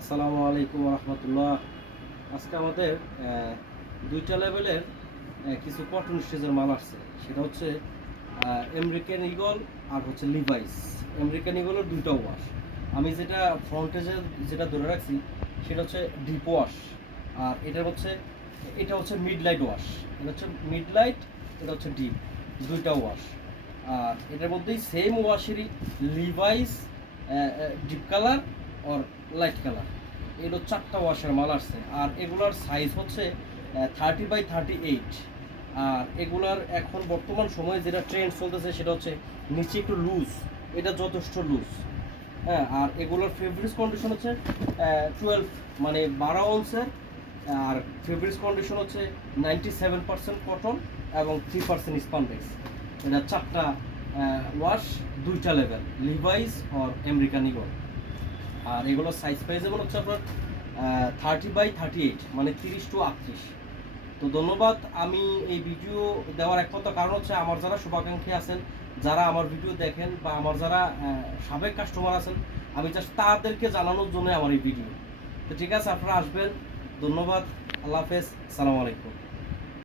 আসসালামু আলাইকুম রহমতুল্লাহ। আজকে আমাদের দুইটা লেভেলের কিছু কটন স্টেজের মাল আসছে। সেটা হচ্ছে আমেরিকান ইগল আর হচ্ছে লিভাইস। আমেরিকান ইগলের দুইটা ওয়াশ। আমি যেটা ফ্রন্টে যেটা ধরে রাখছি সেটা হচ্ছে ডিপ ওয়াশ, আর এটা হচ্ছে মিড লাইট ওয়াশ। এটা হচ্ছে মিড লাইট, এটা হচ্ছে ডিপ, দুইটা ওয়াশ। আর এটার মধ্যেই সেম ওয়াশেরই লিভাইস ডিপ কালার আর লাইট কালার, এগুলো চারটা ওয়াশের মাল আসছে। আর এগুলার সাইজ হচ্ছে 30x38। আর এগুলার এখন বর্তমান সময়ে যেটা ট্রেন্ড চলতেছে সেটা হচ্ছে নিচে একটু লুজ, এটা যথেষ্ট লুজ। হ্যাঁ, আর এগুলোর ফেব্রিক্স কন্ডিশন হচ্ছে 12, মানে 12 আউন্সের। আর ফেব্রিক্স কন্ডিশন হচ্ছে 97% কটন এবং 3% স্পানডেক্স। এটা চারটা ওয়াশ, দুইটা লেভেল, লিভাইস আর আমেরিকান ইগল। আর এগুলোর সাইজ পাই যেমন হচ্ছে আপনার 30x38, মানে 30-38। তো ধন্যবাদ। আমি এই ভিডিও দেওয়ার একমাত্র কারণ হচ্ছে আমার যারা শুভাকাঙ্ক্ষী আছেন, যারা আমার ভিডিও দেখেন, বা আমার যারা সাবেক কাস্টমার আছেন, আমি জাস্ট তাদেরকে জানানোর জন্য আমার এই ভিডিও। তো ঠিক আছে, আপনারা আসবেন। ধন্যবাদ। আল্লাহ হাফেজ। আসসালামু আলাইকুম।